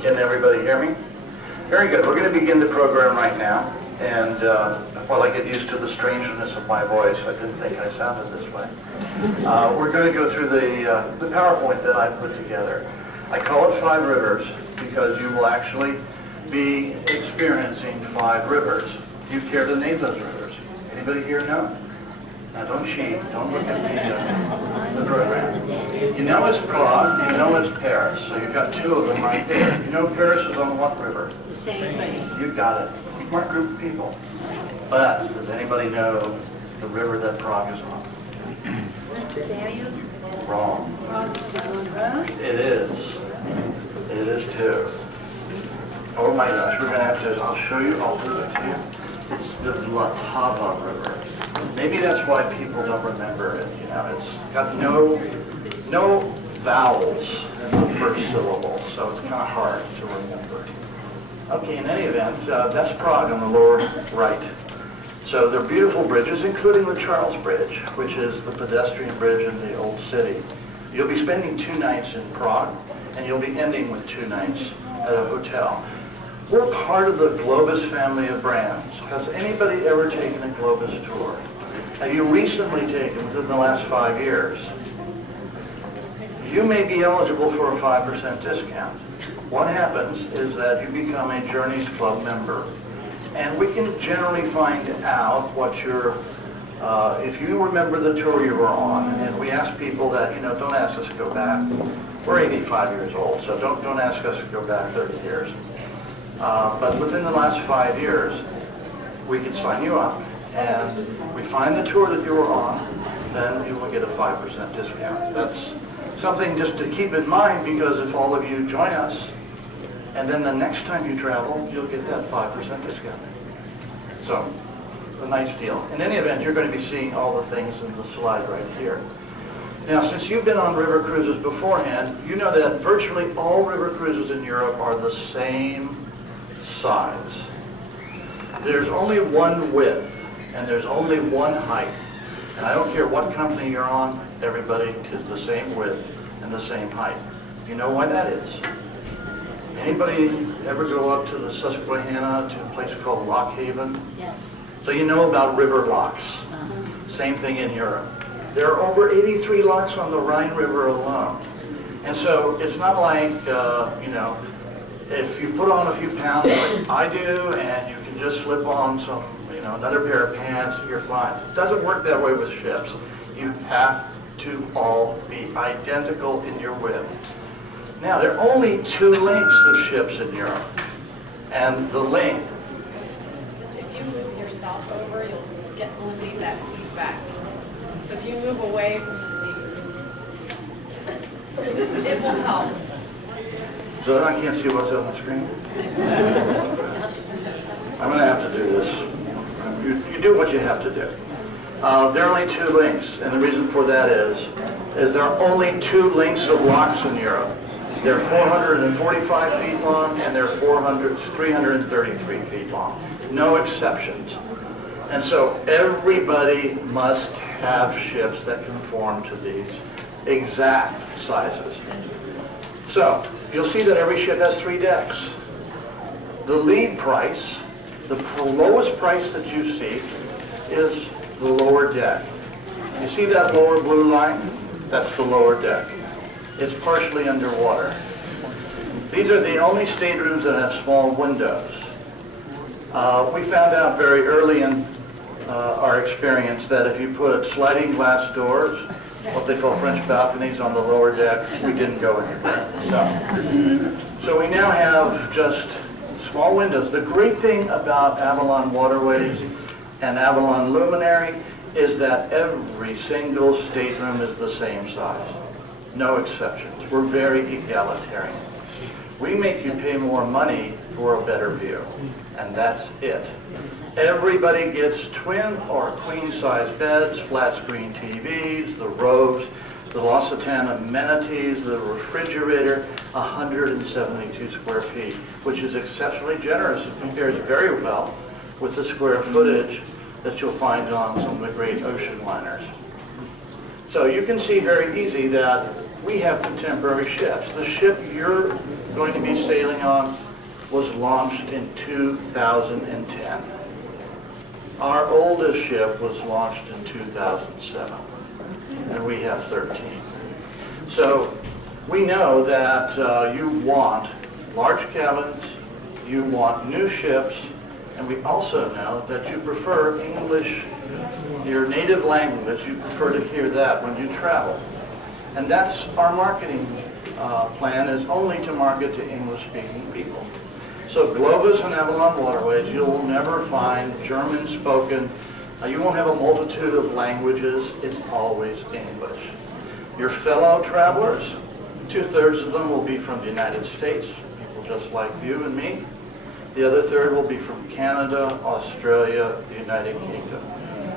Can everybody hear me? Very good. We're going to begin the program right now. And while I get used to the strangeness of my voice, I didn't think I sounded this way. We're going to go through the PowerPoint that I put together. I call it 5 Rivers because you will actually be experiencing 5 rivers. Do you care to name those rivers? Anybody here know? Now don't cheat. Don't look at the program. You know it's Prague. You know it's Paris. So you've got 2 of them right there. You know Paris is on what river? The same thing. You got it. Smart group of people. But does anybody know the river that Prague is on? Danube? Wrong. It is. It is too. Oh my gosh, we're going to have to, I'll show you, I'll do it to you. It's the Vltava River. Maybe that's why people don't remember it. You know, it's got no vowels in the first syllable, so it's kind of hard to remember. Okay, in any event, that's Prague on the lower right. So they're beautiful bridges, including the Charles Bridge, which is the pedestrian bridge in the old city. You'll be spending 2 nights in Prague, and you'll be ending with 2 nights at a hotel. We're part of the Globus family of brands. Has anybody ever taken a Globus tour? Have you recently taken, within the last 5 years? You may be eligible for a 5% discount. What happens is that you become a Journeys Club member. And we can generally find out what your, if you remember the tour you were on, and we ask people that, you know, don't ask us to go back. We're 85 years old, so don't ask us to go back 30 years. But within the last 5 years, we can sign you up, and we find the tour that you were on, then you will get a 5% discount. That's something just to keep in mind, because if all of you join us, and then the next time you travel, you'll get that 5% discount. So, a nice deal. In any event, you're going to be seeing all the things in the slide right here. Now, since you've been on river cruises beforehand, you know that virtually all river cruises in Europe are the same size. There's only one width, and there's only one height. And I don't care what company you're on, everybody is the same width and the same height. You know why that is? Anybody ever go up to the Susquehanna to a place called Lock Haven? Yes. So you know about river locks. Same thing in Europe. There are over 83 locks on the Rhine River alone. And so it's not like, you know, if you put on a few pounds like I do, and you can just slip on some, you know, another pair of pants, you're fine. It doesn't work that way with ships. You have to all be identical in your width. Now, there are only 2 lengths of ships in Europe, and the length. If you move yourself over, you'll leave that feedback. So if you move away from the seat, it will help. So I can't see what's on the screen? I'm going to have to do this. You do what you have to do. There are only 2 lengths, and the reason for that is there are only 2 lengths of locks in Europe. They're 445 feet long, and they're 333 feet long. No exceptions. And so everybody must have ships that conform to these exact sizes. So you'll see that every ship has 3 decks. The lead price, the lowest price that you see, is the lower deck. You see that lower blue line? That's the lower deck. It's partially underwater. These are the only staterooms that have small windows. We found out very early in our experience that if you put sliding glass doors, what they call French balconies, on the lower deck, we didn't go anywhere. So we now have just small windows. The great thing about Avalon Waterways and Avalon Luminary is that every single stateroom is the same size. No exceptions. We're very egalitarian. We make you pay more money for a better view, and that's it. Everybody gets twin or queen size beds, flat screen TVs, the robes, the L'Occitane amenities, the refrigerator, 172 square feet, which is exceptionally generous. It compares very well with the square footage that you'll find on some of the great ocean liners. So you can see very easy that we have contemporary ships. The ship you're going to be sailing on was launched in 2010. Our oldest ship was launched in 2007, and we have 13. So we know that you want large cabins, you want new ships, and we also know that you prefer English, your native language, you prefer to hear that when you travel. And that's our marketing plan, is only to market to English-speaking people. So Globus and Avalon Waterways, you will never find German spoken. You won't have a multitude of languages. It's always English. Your fellow travelers, 2/3 of them will be from the United States, people just like you and me. The other third will be from Canada, Australia, the United Kingdom.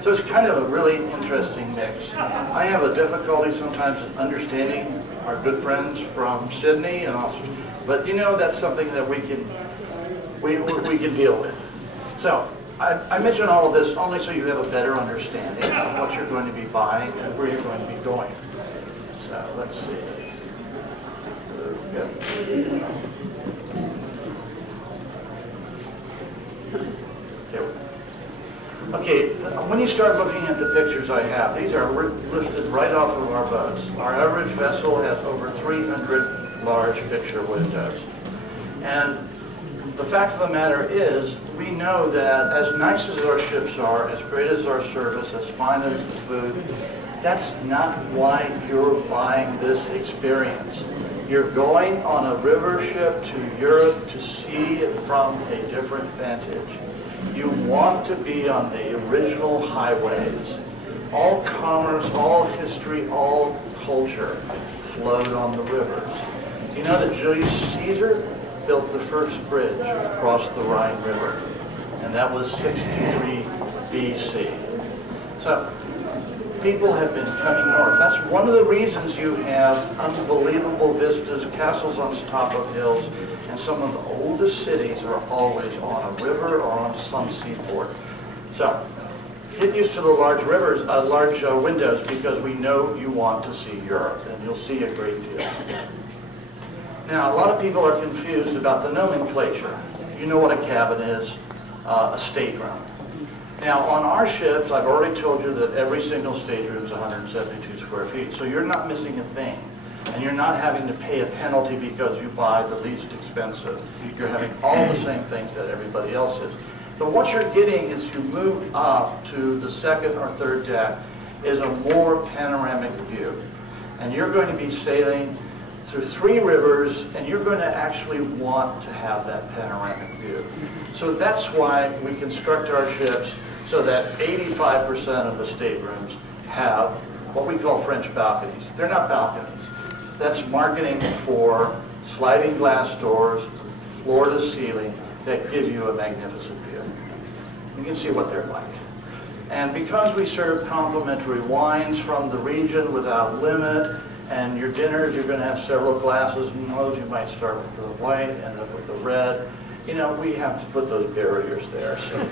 So it's kind of a really interesting mix. I have a difficulty sometimes in understanding our good friends from Sydney and Australia, but you know, that's something that we can deal with. So I mention all of this only so you have a better understanding of what you're going to be buying and where you're going to be going. So let's see. Good. Okay, when you start looking at the pictures I have, these are lifted right off of our boats. Our average vessel has over 300 large picture windows. And the fact of the matter is, we know that as nice as our ships are, as great as our service, as fine as the food, that's not why you're buying this experience. You're going on a river ship to Europe to see it from a different vantage. You want to be on the original highways. All commerce, all history, all culture flowed on the rivers. You know that Julius Caesar built the first bridge across the Rhine River, and that was 63 BC. So people have been coming north. That's one of the reasons you have unbelievable vistas, castles on top of hills, and some of the oldest cities are always on a river or on some seaport. So get used to the large rivers, large windows, because we know you want to see Europe, and you'll see a great deal. Now, a lot of people are confused about the nomenclature. You know what a cabin is, a stateroom. Now, on our ships, I've already told you that every single stateroom is 172 square feet, so you're not missing a thing. And you're not having to pay a penalty because you buy the least expensive. You're having all the same things that everybody else is. So what you're getting as you move up to the second or third deck is a more panoramic view. And you're going to be sailing through 3 rivers, and you're going to actually want to have that panoramic view. So that's why we construct our ships so that 85% of the staterooms have what we call French balconies. They're not balconies. That's marketing for sliding glass doors, floor to ceiling, that give you a magnificent view. You can see what they're like. And because we serve complimentary wines from the region without limit, and your dinners, you're going to have several glasses, and those you might start with the white and end up with the red. You know, we have to put those barriers there, so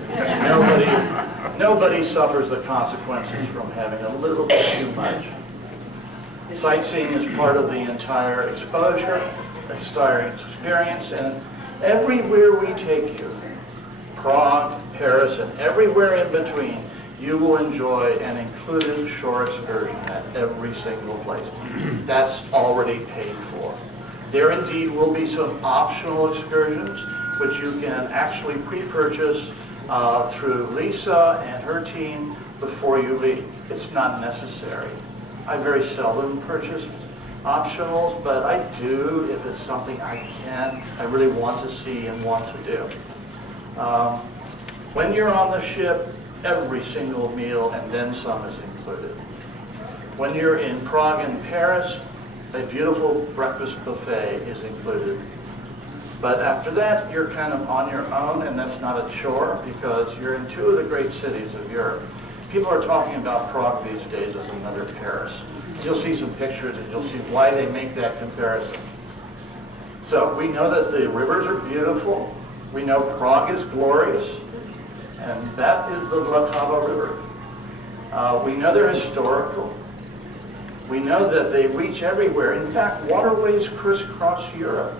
nobody suffers the consequences from having a little bit too much. Sightseeing is part of the entire exposure, the entire experience, and everywhere we take you, Prague, Paris, and everywhere in between, you will enjoy an included shore excursion at every single place. That's already paid for. There indeed will be some optional excursions, which you can actually pre-purchase through Lisa and her team before you leave. It's not necessary. I very seldom purchase optionals, but I do if it's something I really want to see and want to do. When you're on the ship, every single meal and then some is included. When you're in Prague and Paris, a beautiful breakfast buffet is included. But after that, you're kind of on your own, and that's not a chore because you're in 2 of the great cities of Europe. People are talking about Prague these days as another Paris. You'll see some pictures and you'll see why they make that comparison. So we know that the rivers are beautiful. We know Prague is glorious, and that is the Vltava River. We know they're historical. We know that they reach everywhere. In fact, waterways crisscross Europe.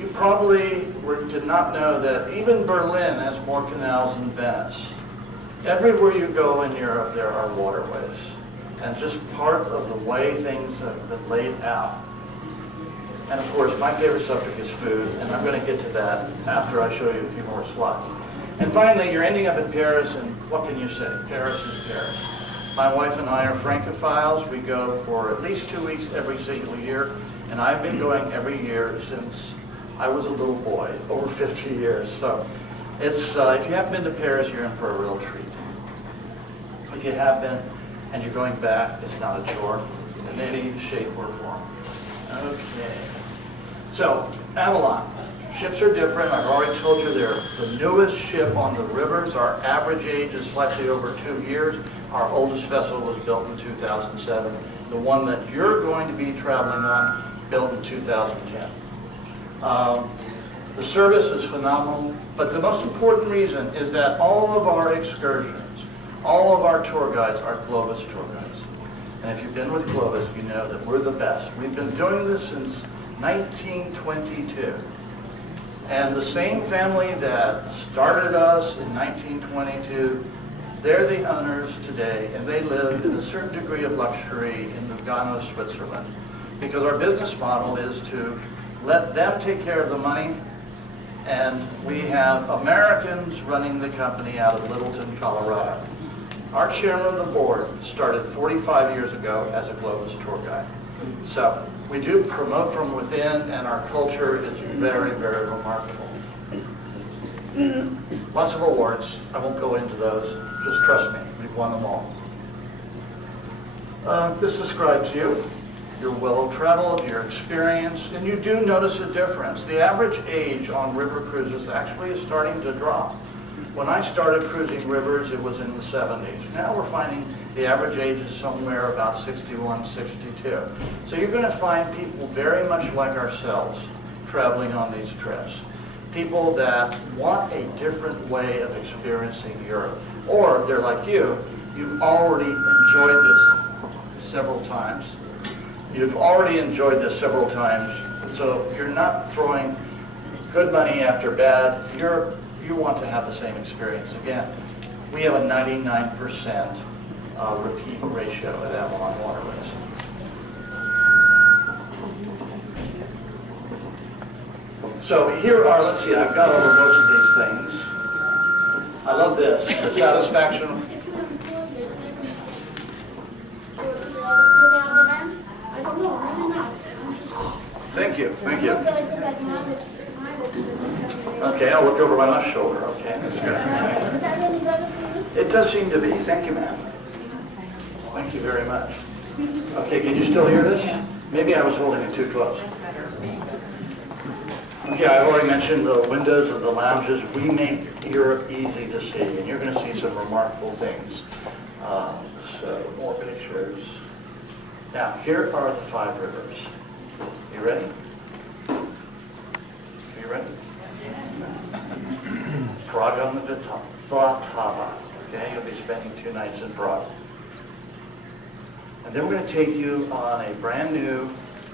You probably did not know that even Berlin has more canals than Venice. Everywhere you go in Europe, there are waterways. And just part of the way things have been laid out. And of course, my favorite subject is food, and I'm going to get to that after I show you a few more slides. And finally, you're ending up in Paris, and what can you say? Paris is Paris. My wife and I are Francophiles. We go for at least 2 weeks every single year, and I've been going every year since I was a little boy, over 50 years. So it's, if you haven't been to Paris, you're in for a real treat. If you have been, and you're going back, it's not a chore in any shape or form. Okay. So, Avalon. Ships are different. I've already told you they're the newest ship on the rivers. Our average age is slightly over 2 years. Our oldest vessel was built in 2007. The one that you're going to be traveling on, built in 2010. The service is phenomenal, but the most important reason is that all of our excursions, all of our tour guides are Globus tour guides. And if you've been with Globus, you know that we're the best. We've been doing this since 1922. And the same family that started us in 1922, they're the owners today, and they live in a certain degree of luxury in Lugano, Switzerland. Because our business model is to let them take care of the money, and we have Americans running the company out of Littleton, Colorado. Our chairman of the board started 45 years ago as a Globus tour guide. So we do promote from within, and our culture is very, very remarkable. Lots of awards. I won't go into those. Just trust me, we've won them all. This describes you, your well-traveled, your experience, and you do notice a difference. The average age on river cruises actually is starting to drop. When I started cruising rivers, it was in the 70s. Now we're finding the average age is somewhere about 61, 62. So you're going to find people very much like ourselves traveling on these trips. People that want a different way of experiencing Europe. Or they're like you, you've already enjoyed this several times. You've already enjoyed this several times, so you're not throwing good money after bad. You want to have the same experience again. We have a 99% repeat ratio at Avalon Waterways. So here are, let's see, I've got over most of these things. I love this, the satisfaction. Thank you, thank you. Okay, I'll look over my left shoulder. Okay, that's good. Is that really better for you? It does seem to be. Thank you, ma'am. Thank you very much. Okay, can you still hear this? Maybe I was holding it too close. Okay, I've already mentioned the windows of the lounges. We make Europe easy to see, and you're going to see some remarkable things. So, more pictures. Now, here are the 5 rivers. You ready? Are you ready? Prague on the Vltava. Okay, you'll be spending 2 nights in Prague. And then we're going to take you on a brand new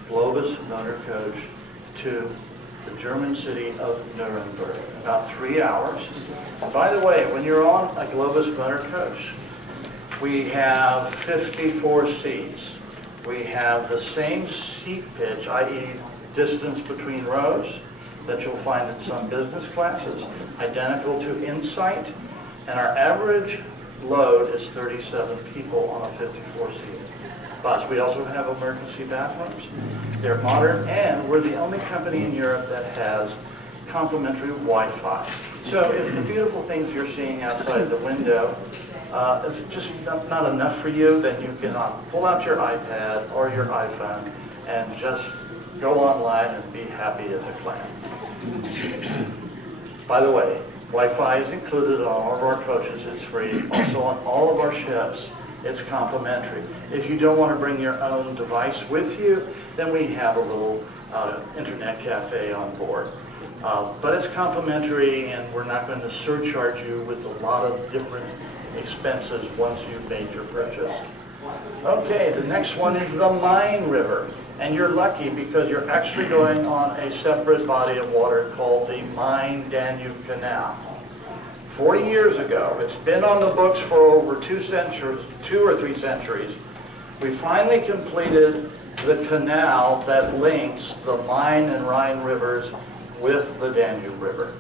Globus motor coach to the German city of Nuremberg, about 3 hours. And by the way, when you're on a Globus motor coach, we have 54 seats. We have the same seat pitch, i.e. distance between rows, that you'll find in some business classes, identical to Insight, and our average load is 37 people on a 54-seat bus. We also have emergency bathrooms. They're modern, and we're the only company in Europe that has complimentary Wi-Fi. So if the beautiful things you're seeing outside the window is just not enough for you, then you can pull out your iPad or your iPhone and just go online and be happy as a clam. By the way, Wi-Fi is included on all of our coaches. It's free. Also on all of our ships, it's complimentary. If you don't want to bring your own device with you, then we have a little internet cafe on board. But it's complimentary, and we're not going to surcharge you with a lot of different expenses once you've made your purchase. Okay, the next one is the Main River. And you're lucky because you're actually going on a separate body of water called the Main-Danube Canal. 40 years ago, it's been on the books for over 2 or 3 centuries, we finally completed the canal that links the Main and Rhine rivers with the Danube River.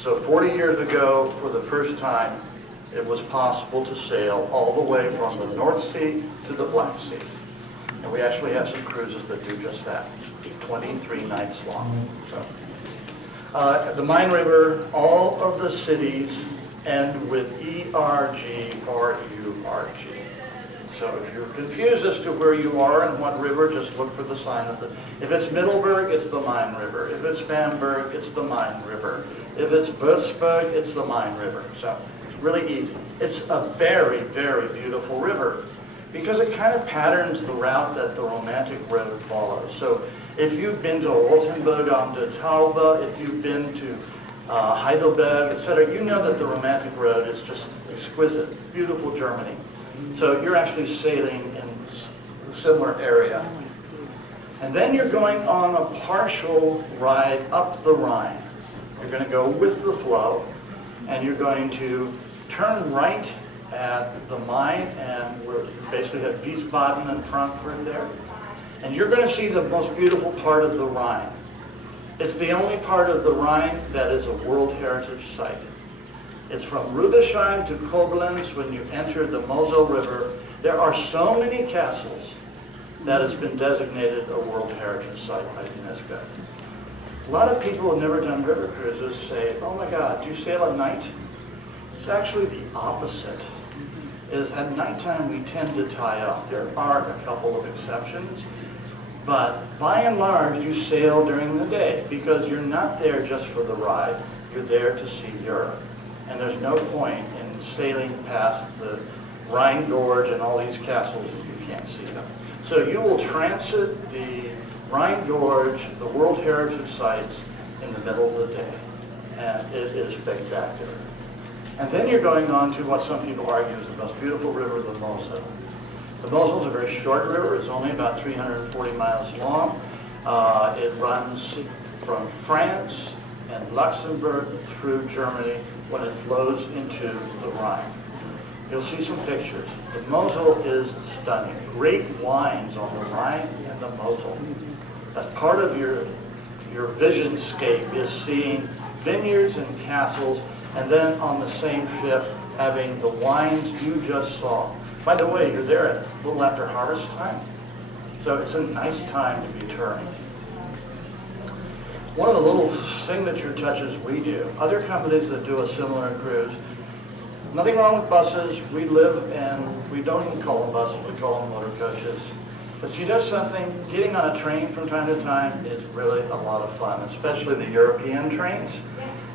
So 40 years ago, for the first time, it was possible to sail all the way from the North Sea to the Black Sea. And we actually have some cruises that do just that, 23 nights long. So, the Main River, all of the cities end with E-R-G or U-R-G. So if you're confused as to where you are and what river, just look for the sign of the... If it's Middelburg, it's the Main River. If it's Bamberg, it's the Main River. If it's Würzburg, it's the Main River. So it's really easy. It's a very, very beautiful river because it kind of patterns the route that the Romantic Road follows. So if you've been to Rothenburg am der Tauber, if you've been to Heidelberg, etc., you know that the Romantic Road is just exquisite, beautiful Germany. So you're actually sailing in a similar area. And then you're going on a partial ride up the Rhine. You're going to go with the flow, and you're going to turn right at the Main, and we basically have Wiesbaden and Frankfurt there. And you're going to see the most beautiful part of the Rhine. It's the only part of the Rhine that is a World Heritage Site. It's from Rüdesheim to Koblenz when you enter the Mosel River. There are so many castles that has been designated a World Heritage Site by UNESCO. A lot of people who have never done river cruises say, oh my God, do you sail at night? It's actually the opposite. Is at nighttime we tend to tie up. There are a couple of exceptions, but by and large you sail during the day because you're not there just for the ride. You're there to see Europe. And there's no point in sailing past the Rhine Gorge and all these castles if you can't see them. So you will transit the Rhine Gorge, the World Heritage Sites, in the middle of the day. And it is spectacular. And then you're going on to what some people argue is the most beautiful river, the Mosel. The Mosel is a very short river. It's only about 340 miles long. It runs from France and Luxembourg through Germany when it flows into the Rhine. You'll see some pictures. The Mosel is stunning. Great wines on the Rhine and the Mosel. As part of your visionscape is seeing vineyards and castles, and then on the same ship having the wines you just saw. By the way, you're there at a little after harvest time, so it's a nice time to be touring. One of the little signature touches we do, other companies that do a similar cruise, nothing wrong with buses. We live in, we don't even call them buses, we call them motor coaches. But she does something, getting on a train from time to time is really a lot of fun, especially the European trains.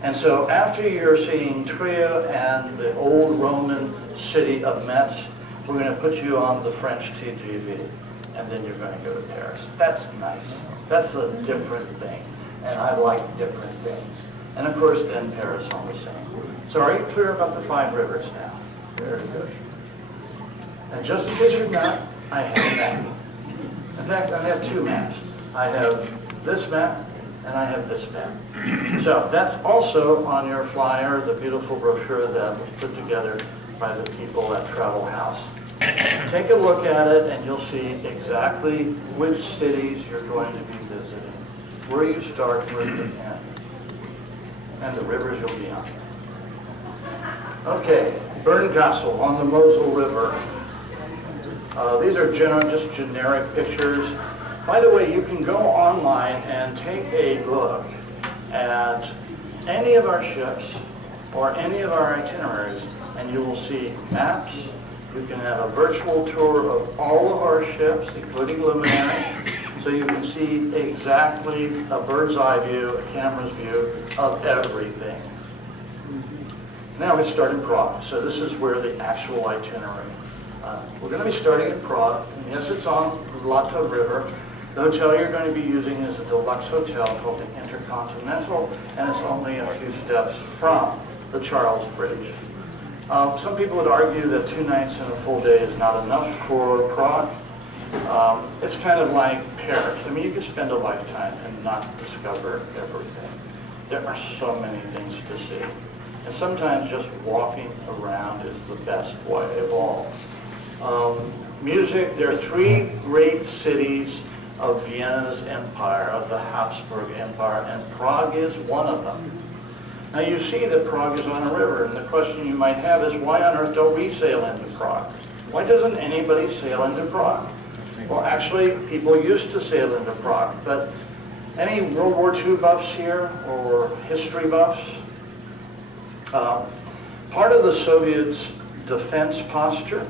And so after you're seeing Trier and the old Roman city of Metz, we're going to put you on the French TGV, and then you're going to go to Paris. That's nice. That's a different thing. And I like different things. And of course, then Paris on the same. So are you clear about the 5 rivers now? Very good. And just in case you're not, I have a map. In fact, I have 2 maps. I have this map, and I have this map. So that's also on your flyer, the beautiful brochure that was put together by the people at Travel Haus. Take a look at it, and you'll see exactly which cities you're going to be visiting, where you start, where you end, and the rivers you'll be on. Okay, Bernkastel on the Mosel River. These are just generic pictures. By the way, you can go online and take a look at any of our ships or any of our itineraries, and you will see maps. You can have a virtual tour of all of our ships, including luminary, so you can see exactly a bird's eye view, a camera's view of everything. Now we start in Prague. So this is where the actual itinerary. We're going to be starting in Prague. And yes, it's on the Zlata River. The hotel you're going to be using is a deluxe hotel called the Intercontinental, and it's only a few steps from the Charles Bridge. Some people would argue that 2 nights and a full day is not enough for Prague. It's kind of like Paris. I mean, you could spend a lifetime and not discover everything. There are so many things to see. And sometimes just walking around is the best way of all. Music, there are three great cities of Vienna's empire, of the Habsburg Empire, and Prague is one of them. Now you see that Prague is on a river, and the question you might have is, why on earth don't we sail into Prague? Why doesn't anybody sail into Prague? Well, actually, people used to sail into Prague, but any World War II buffs here, or history buffs? Part of the Soviets' defense posture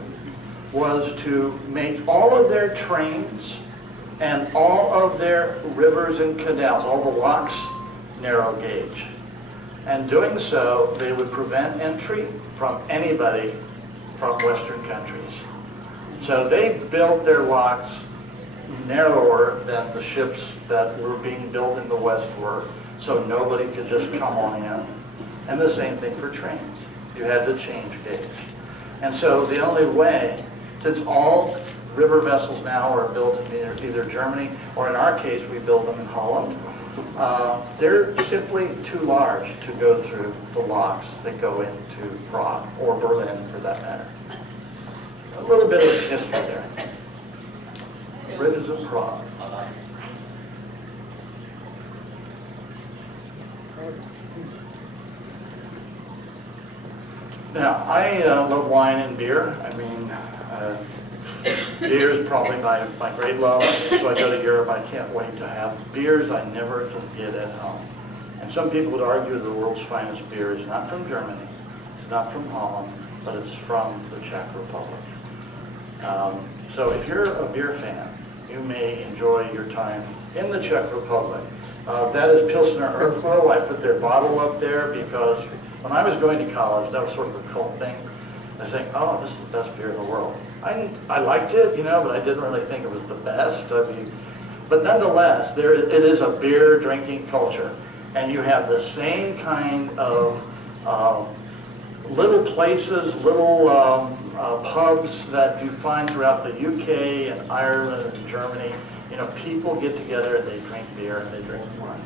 was to make all of their trains and all of their rivers and canals, all the locks, narrow gauge. And doing so, they would prevent entry from anybody from Western countries. So they built their locks narrower than the ships that were being built in the West were, so nobody could just come on in. And the same thing for trains. You had to change gauge. And so the only way, since all river vessels now are built in either Germany, or in our case, we build them in Holland, they're simply too large to go through the locks that go into Prague, or Berlin for that matter. A little bit of history there. Bridges of Prague. Now, I love wine and beer. I mean, beer is probably my great love. So I go to Europe, I can't wait to have beers I never can get at home. And some people would argue the world's finest beer is not from Germany, it's not from Holland, but it's from the Czech Republic. So if you're a beer fan, you may enjoy your time in the Czech Republic. That is Pilsner Urquell. I put their bottle up there because when I was going to college, that was sort of a cult thing. I was saying, oh, this is the best beer in the world. I liked it, you know, but I didn't really think it was the best. I mean, but nonetheless, it is a beer drinking culture. And you have the same kind of little places, little pubs that you find throughout the UK and Ireland and Germany. You know, people get together and they drink beer and they drink wine.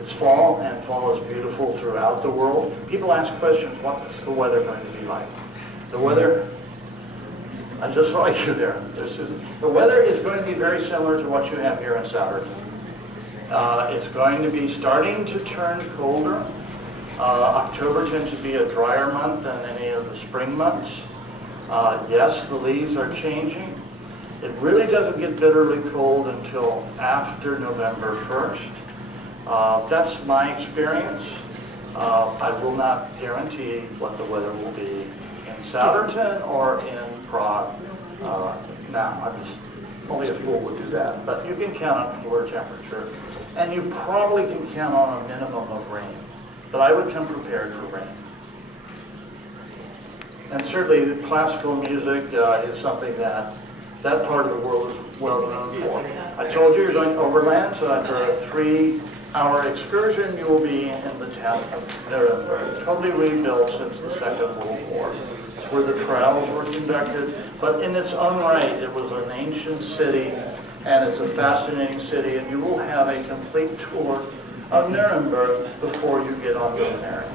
It's fall, and fall is beautiful throughout the world. People ask questions, what's the weather going to be like? The weather, I just saw you there. The weather is going to be very similar to what you have here in Southerton. It's going to be starting to turn colder. October tends to be a drier month than any of the spring months. Yes, the leaves are changing. It really doesn't get bitterly cold until after November 1st. That's my experience. I will not guarantee what the weather will be in Southerton or in Prague. Now, only a fool would do that, but you can count on cooler temperature, and you probably can count on a minimum of rain. But I would come prepared for rain. And certainly the classical music is something that part of the world is well known for. I told you you're going overland, so after a 3-hour excursion, you will be in the town of Nuremberg, totally rebuilt since the Second World War. It's where the trials were conducted, but in its own right, it was an ancient city, and it's a fascinating city, and you will have a complete tour of Nuremberg before you get on Luminary.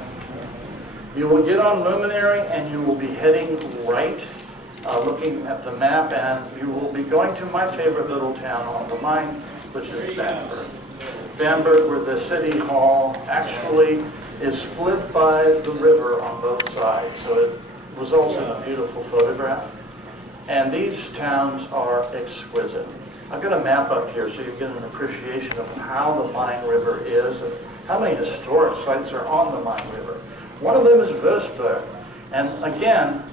You will get on Luminary, and you will be heading right, looking at the map, and you will be going to my favorite little town on the Main, which is Bamberg. Bamberg, where the city hall actually is split by the river on both sides, so it results in a beautiful photograph. And these towns are exquisite. I've got a map up here so you get an appreciation of how the Main River is and how many historic sites are on the Main River. One of them is Würzburg, and again,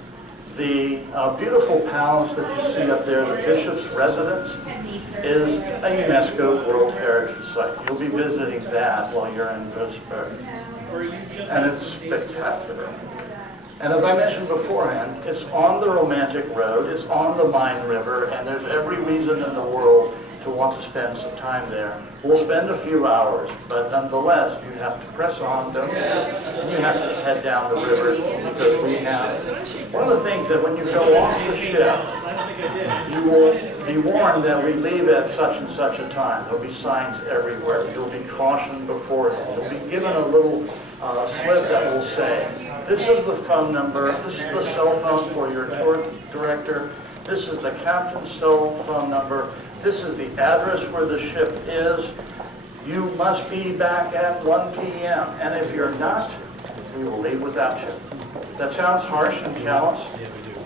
the beautiful palace that you see up there, the bishop's residence, is a UNESCO World Heritage Site. You'll be visiting that while you're in Würzburg. And it's spectacular. And as I mentioned beforehand, it's on the romantic road, it's on the Main River, and there's every reason in the world to want to spend some time there. We'll spend a few hours, but nonetheless, you have to press on, don't you? And you have to head down the river because we have, one of the things that when you go off the ship, you will be warned that we leave at such and such a time. There'll be signs everywhere. You'll be cautioned beforehand. You'll be given a little slip that will say, this is the phone number, this is the cell phone for your tour director, this is the captain's cell phone number, this is the address where the ship is, you must be back at 1 p.m. and if you're not, we will leave without you. That sounds harsh and callous,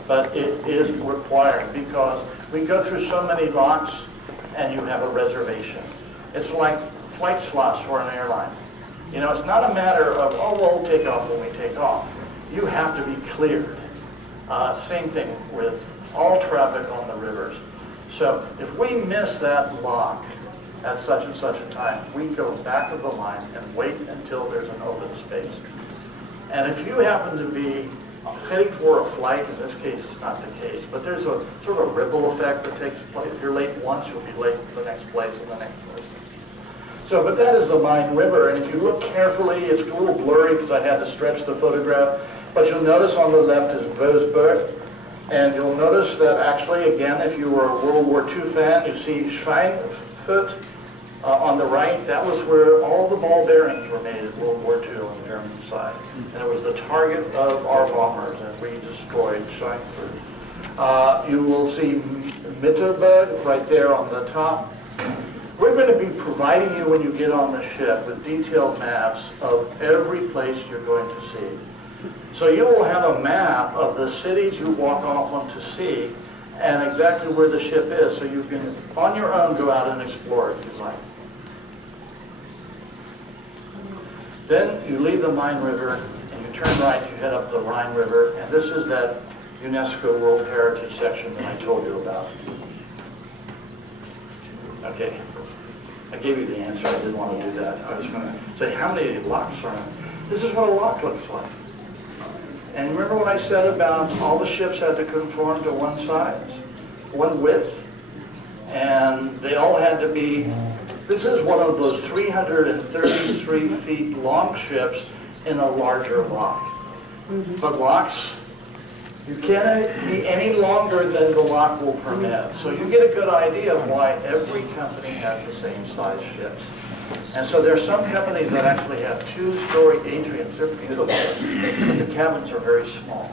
but it is required because we go through so many locks and you have a reservation. It's like flight slots for an airline. You know, it's not a matter of, oh, we'll take off when we take off. You have to be cleared. Same thing with all traffic on the rivers. So if we miss that lock at such and such a time, we go back of the line and wait until there's an open space. And if you happen to be heading for a flight, in this case it's not the case, but there's a sort of a ripple effect that takes place. If you're late once, you'll be late the next place and the next place. So, but that is the Main River, and if you look carefully, it's a little blurry because I had to stretch the photograph, but you'll notice on the left is Wolfsburg, and you'll notice that actually, again, if you were a World War II fan, you see Schweinfurt on the right. That was where all the ball bearings were made in World War II on the German side, and it was the target of our bombers, and we destroyed Schweinfurt. You will see Mittelberg right there on the top. We're going to be providing you when you get on the ship with detailed maps of every place you're going to see. So you will have a map of the cities you walk off on to see and exactly where the ship is, so you can, on your own, go out and explore if you like. Then you leave the Main River and you turn right, you head up the Rhine River, and this is that UNESCO World Heritage section that I told you about. Okay. I gave you the answer. I didn't want to do that. I was going to say, how many locks are in? This is what a lock looks like. And remember what I said about all the ships had to conform to one size, one width, and they all had to be, this is one of those 333 feet long ships in a larger lock. But locks, you can't be any longer than the lock will permit. So you get a good idea of why every company has the same size ships. And so there are some companies that actually have two-story atriums. They're beautiful, but the cabins are very small.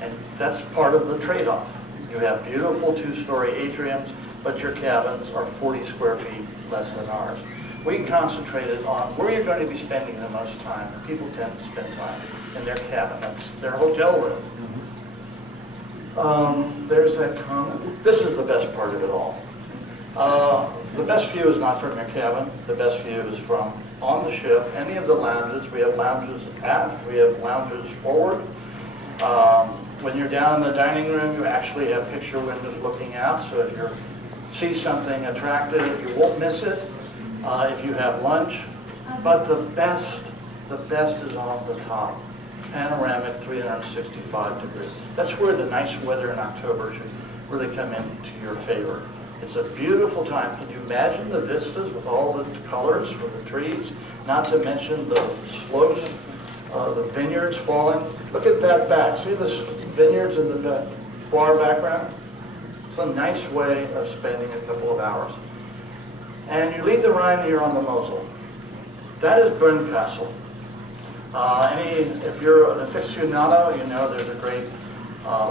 And that's part of the trade-off. You have beautiful two-story atriums, but your cabins are 40 square feet less than ours. We concentrated on where you're going to be spending the most time. People tend to spend time in their cabin. That's their hotel room. There's that comment. This is the best part of it all. The best view is not from your cabin. The best view is from on the ship, any of the lounges. We have lounges aft. We have lounges forward. When you're down in the dining room, you actually have picture windows looking out. So if you see something attractive, you won't miss it. If you have lunch. But the best is on the top. Panoramic 365 degrees. That's where the nice weather in October should really come into your favor. It's a beautiful time. Can you imagine the vistas with all the colors from the trees? Not to mention the slopes, the vineyards falling. Look at that back. See the vineyards in the far background? It's a nice way of spending a couple of hours. And you leave the Rhine and you're on the Mosel. That is Brunnkastel. If you're an aficionado, you know there's a great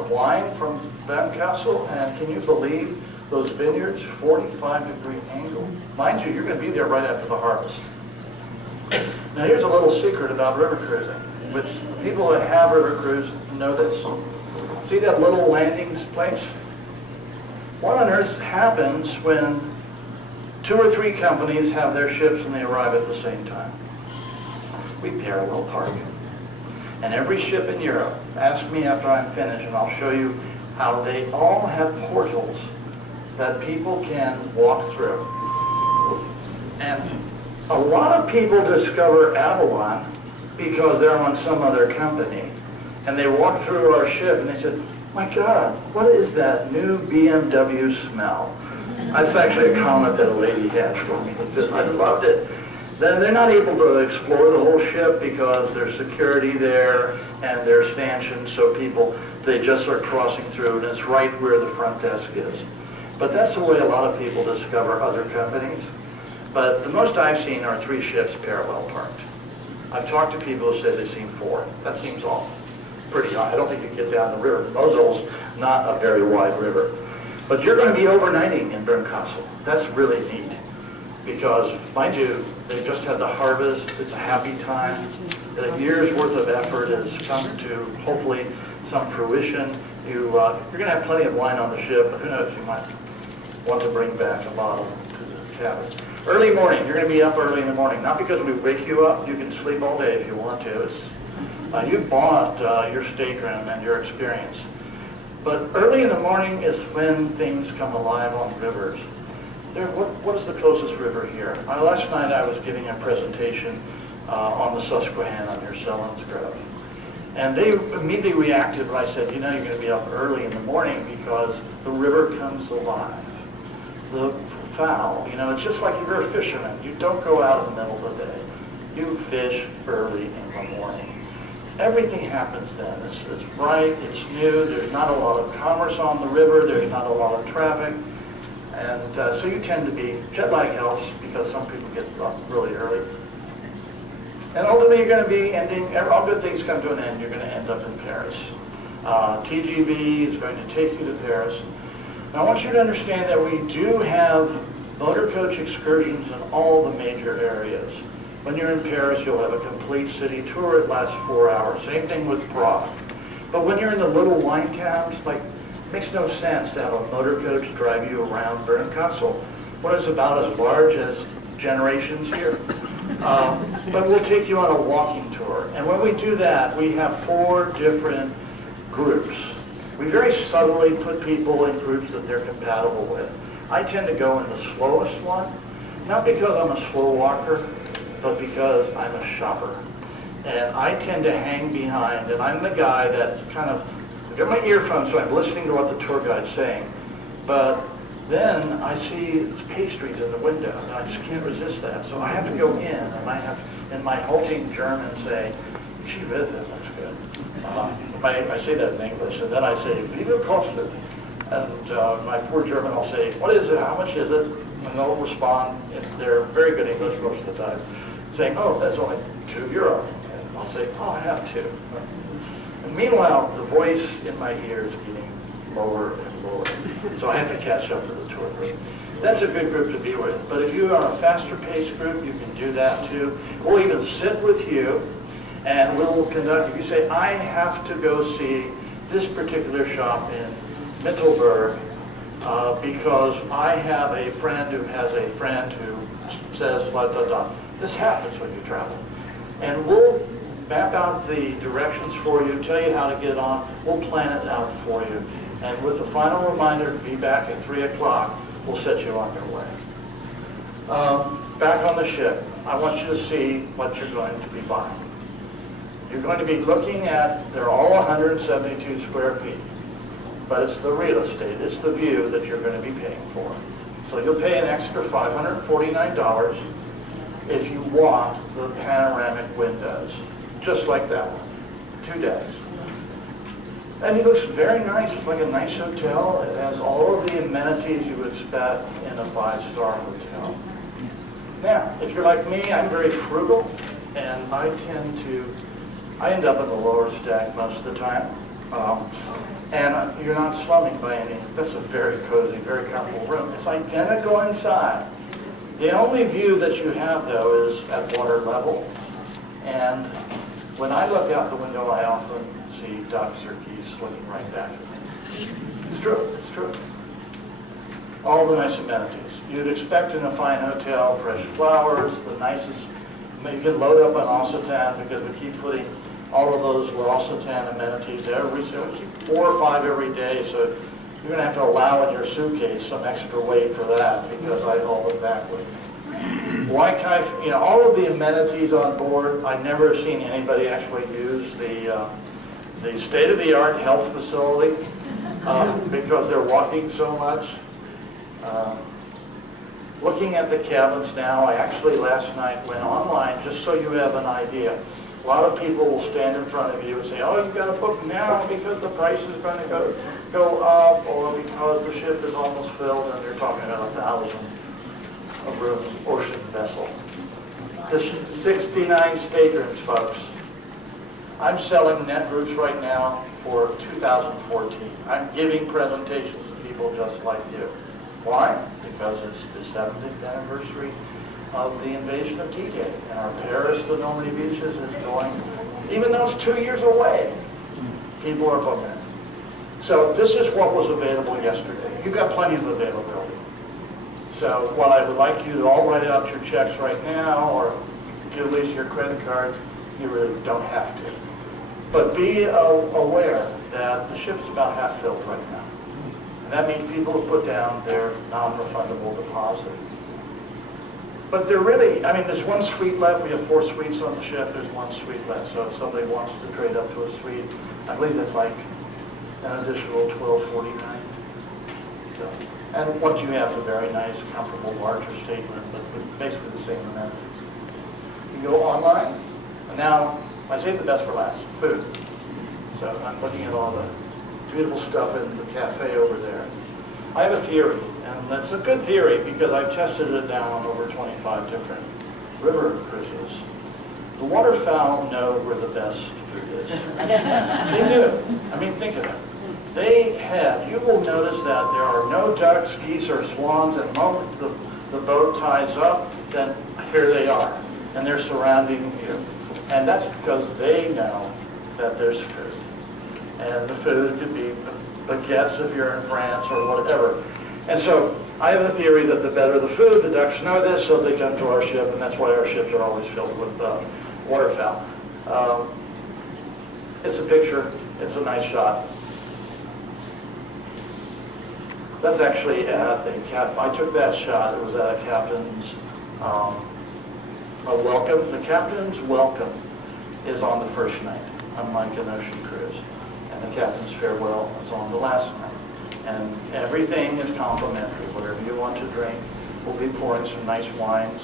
wine from Brunnkastel, and can you believe those vineyards, 45-degree angle? Mind you, you're going to be there right after the harvest. Now here's a little secret about river cruising, which people that have river cruise know this. See that little landing place? What on earth happens when 2 or 3 companies have their ships and they arrive at the same time? We parallel park. And every ship in Europe, ask me after I'm finished and I'll show you how they all have portals that people can walk through. And a lot of people discover Avalon because they're on some other company. And they walk through our ship and they said, my God, what is that new BMW smell? That's actually a comment that a lady had for me. She says, I loved it. Then they're not able to explore the whole ship because there's security there and there's stanchions, so people, they just are crossing through, and it's right where the front desk is. But that's the way a lot of people discover other companies. But the most I've seen are 3 ships parallel parked. I've talked to people who say they've seen 4. That seems off. Pretty high. I don't think you can get down the river. Mosul's not a very wide river. But you're going to be overnighting in Bernkastel. That's really neat. Because, mind you, they just had the harvest. It's a happy time. A year's worth of effort has come to, hopefully, some fruition. You're going to have plenty of wine on the ship, but who knows, you might want to bring back a bottle to the cabin. Early morning, you're going to be up early in the morning. Not because we wake you up, you can sleep all day if you want to. You've bought your stateroom and your experience. But early in the morning is when things come alive on rivers. What is the closest river here? Last night I was giving a presentation on the Susquehanna near Selinsgrove. And they immediately reacted when I said, you know, you're going to be up early in the morning because the river comes alive. The fowl, you know, it's just like if you're a fisherman. You don't go out in the middle of the day. You fish early in the morning. Everything happens then. It's bright, it's new, there's not a lot of commerce on the river, there's not a lot of traffic. And so you tend to be, jet lag helps because some people get up really early. And ultimately you're going to be ending, all good things come to an end, you're going to end up in Paris. TGV is going to take you to Paris. Now I want you to understand that we do have motor coach excursions in all the major areas. When you're in Paris, you'll have a complete city tour. It lasts 4 hours. Same thing with Prague. But when you're in the little wine towns, like, it makes no sense to have a motor coach drive you around Bernkastel. What is about as large as Generations here. But we'll take you on a walking tour. And when we do that, we have 4 different groups. We very subtly put people in groups that they're compatible with. I tend to go in the slowest one, not because I'm a slow walker, but because I'm a shopper. And I tend to hang behind, and I'm the guy that's kind of, I've got my earphones, so I'm listening to what the tour guide's saying. But then I see pastries in the window, and I just can't resist that. So I have to go in, and I have, in my halting German, say, gee whiz, that looks good. I say that in English, and then I say, Viva Costa. And my poor German will say, what is it, how much is it? And they'll respond, they're very good English most of the time, saying, oh, that's only €2. And I'll say, oh, I have 2. And meanwhile, the voice in my ear is getting lower and lower. So I have to catch up to the tour group. That's a good group to be with. But if you are a faster paced group, you can do that too. We'll even sit with you and we'll conduct, if you say, I have to go see this particular shop in Mittelberg because I have a friend who has a friend who says, blah, blah, blah. This happens when you travel. And we'll map out the directions for you, tell you how to get on, we'll plan it out for you. And with a final reminder to be back at 3 o'clock, we'll set you on your way. Back on the ship, I want you to see what you're going to be buying. You're going to be looking at, they're all 172 square feet, but it's the real estate, it's the view that you're going to be paying for. So you'll pay an extra $549 if you want the panoramic windows, just like that one, 2 days. And it looks very nice. It's like a nice hotel. It has all of the amenities you would expect in a 5-star hotel. Now, if you're like me, I'm very frugal, and I end up in the lower deck most of the time. And you're not slumming by any. That's a very cozy, very comfortable room. It's identical inside. The only view that you have, though, is at water level. And when I look out the window, I often see ducks or geese looking right back at me. It's true, it's true. All the nice amenities. You'd expect in a fine hotel, fresh flowers, the nicest, you can load up on Occitan because we keep putting all of those Occitan amenities every, so we keep 4 or 5 every day, so you're going to have to allow in your suitcase some extra weight for that because I haul it back with me. Waikiki, you know, all of the amenities on board, I've never seen anybody actually use the state-of-the-art health facility because they're walking so much. Looking at the cabins now, I actually last night went online just so you have an idea. A lot of people will stand in front of you and say, oh, you got to book now because the price is going to go up, or because the ship is almost filled, and they're talking about 1,000 room ocean vessel. This 69 staterooms, folks. I'm selling net groups right now for 2014. I'm giving presentations to people just like you. Why? Because it's the 70th anniversary of the invasion of D-Day, and our Paris to Normandy beaches is going, even though it's 2 years away, people are booking it. So this is what was available yesterday. You've got plenty of availability. So what I would like you to all write out your checks right now, or give at least your credit cards. You really don't have to. But be aware that the ship's about half filled right now. And that means people have put down their non-refundable deposit. But they're really, I mean, there's one suite left. We have 4 suites on the ship. There's 1 suite left. So if somebody wants to trade up to a suite, I believe that's like an additional $12.49. So, and what you have is a very nice, comfortable, larger stateroom, but with basically the same amenities. You go online, and now I saved the best for last, food. So I'm looking at all the beautiful stuff in the cafe over there. I have a theory, and that's a good theory because I've tested it now on over 25 different river cruises. The waterfowl know where the best food is. They do. I mean, think of it. They have, you will notice that there are no ducks, geese, or swans, and the moment the boat ties up, then here they are, and they're surrounding you. And that's because they know that there's food. And the food could be baguettes if you're in France or whatever. And so I have a theory that the better the food, the ducks know this, so they come to our ship, and that's why our ships are always filled with waterfowl. It's a picture. It's a nice shot. That's actually at a I took that shot. It was at a captain's welcome. The captain's welcome is on the first night, unlike an ocean cruise. And the captain's farewell is on the last night. And everything is complimentary. Whatever you want to drink, we'll be pouring some nice wines.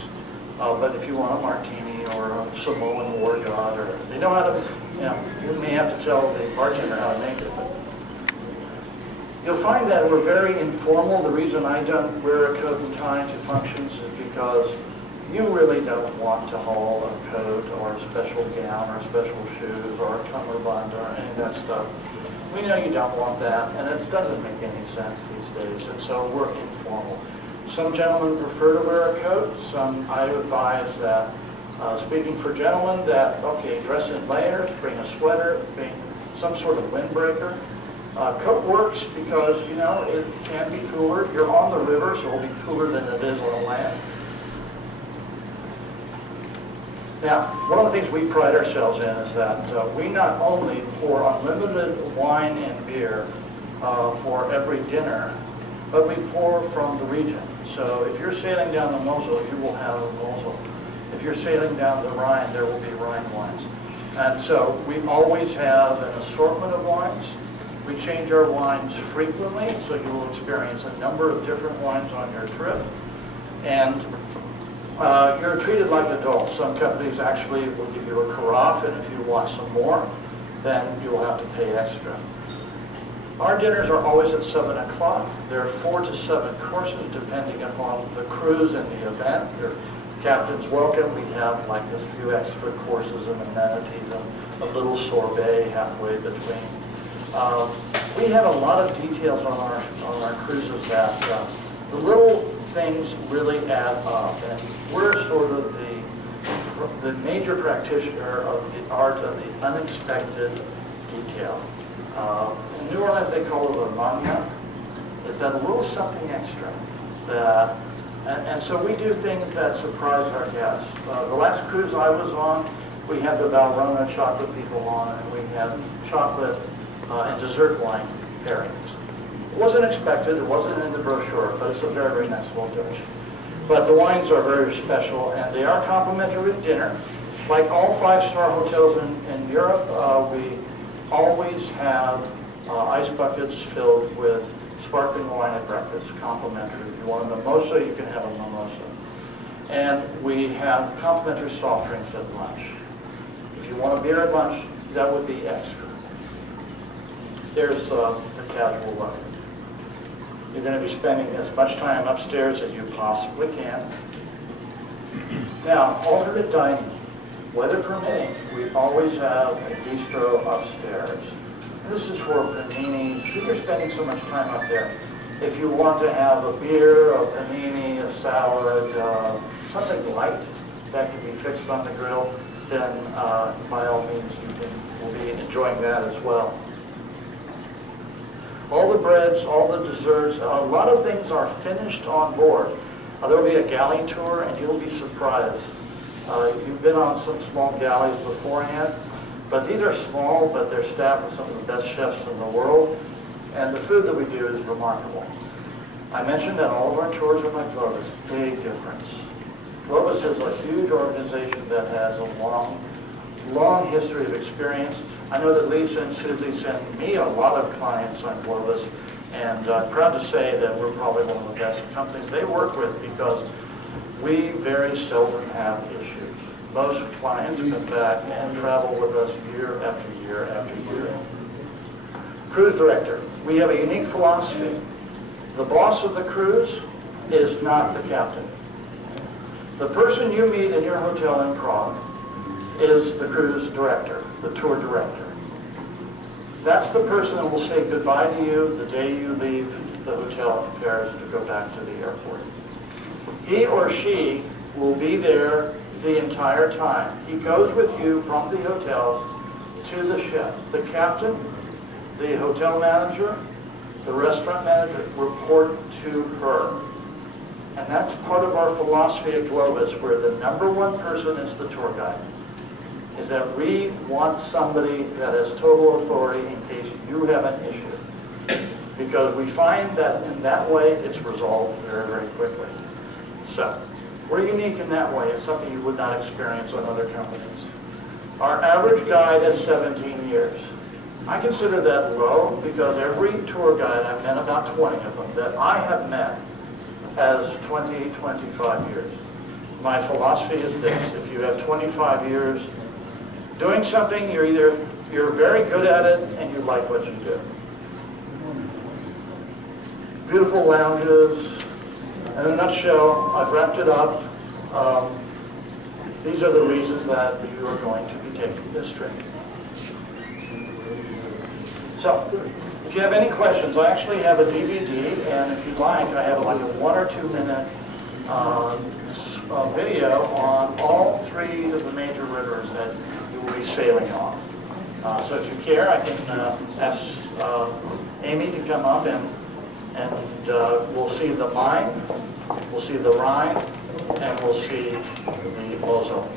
But if you want a martini or a Samoan war god, or they know how to, you may have to tell the bartender how to make it. But you'll find that we're very informal. The reason I don't wear a coat and tie to functions is because you really don't want to haul a coat or a special gown or special shoes or a cummerbund or any of that stuff. We know you don't want that, and it doesn't make any sense these days, and so we're informal. Some gentlemen prefer to wear a coat. Some, I advise that, speaking for gentlemen, that, okay, dress in layers, bring a sweater, bring some sort of windbreaker. Coat works because, it can be cooler. You're on the river, so it'll be cooler than it is on land. Now, one of the things we pride ourselves in is that we not only pour unlimited wine and beer for every dinner, but we pour from the region. So if you're sailing down the Mosel, you will have a Mosel. If you're sailing down the Rhine, there will be Rhine wines. And so we always have an assortment of wines. We change our wines frequently, so you will experience a number of different wines on your trip. And you're treated like adults. Some companies actually will give you a carafe, and if you want some more, then you will have to pay extra. Our dinners are always at 7 o'clock. There are 4 to 7 courses depending upon the cruise and the event. Your captain's welcome. We have like a few extra courses and amenities and a little sorbet halfway between. We have a lot of details on our cruises that the little things really add up, and we're sort of the major practitioner of the art of the unexpected detail. In New Orleans, they call it a mania. Is that a little something extra? That, and so we do things that surprise our guests. The last cruise I was on, we had the Valrhona chocolate people on, and we had chocolate and dessert wine pairings. It wasn't expected, it wasn't in the brochure, but it's a very, very nice little dish. But the wines are very special, and they are complimentary with dinner. Like all 5-star hotels in Europe, we always have ice buckets filled with sparkling wine at breakfast, complimentary. If you want a mimosa, you can have a mimosa. And we have complimentary soft drinks at lunch. If you want a beer at lunch, that would be extra. There's the casual look. You're going to be spending as much time upstairs as you possibly can. Now, alternate dining. Weather permitting, we always have a bistro upstairs. This is for paninis. People are spending so much time up there. If you want to have a beer, a panini, a salad, something light that can be fixed on the grill, then by all means you will be enjoying that as well. All the breads, all the desserts, a lot of things are finished on board. There will be a galley tour and you'll be surprised. You've been on some small galleys beforehand, but these are small, but they're staffed with some of the best chefs in the world, and the food that we do is remarkable. I mentioned that all of our tours are by Globus. Big difference. Globus is a huge organization that has a long history of experience. I know that Lisa and Susie sent me a lot of clients on Globus, and I'm proud to say that we're probably one of the best companies they work with because we very seldom have issues. Most clients come back and travel with us year after year after year. Cruise director. We have a unique philosophy. The boss of the cruise is not the captain. The person you meet in your hotel in Prague is the cruise director, the tour director. That's the person that will say goodbye to you the day you leave the hotel in Paris to go back to the airport. He or she will be there the entire time. He goes with you from the hotel to the ship. The captain, the hotel manager, the restaurant manager report to her. And that's part of our philosophy at Globus, where the #1 person is the tour guide. Is that we want somebody that has total authority in case you have an issue. Because we find that in that way it's resolved very, very quickly. So, we're unique in that way. It's something you would not experience on other companies. Our average guide is 17 years. I consider that low because every tour guide, I've met about 20 of them, that I have met has 20, 25 years. My philosophy is this: if you have 25 years doing something, you're very good at it and you like what you do. Beautiful lounges. In a nutshell, I've wrapped it up. These are the reasons that you are going to be taking this trip. So, if you have any questions, I actually have a DVD, and if you'd like, I have like a 1 or 2 minute video on all 3 of the major rivers that you will be sailing on. So if you care, I can ask Amy to come up and we'll see the Main, we'll see the Rhine, and we'll see the Mosel.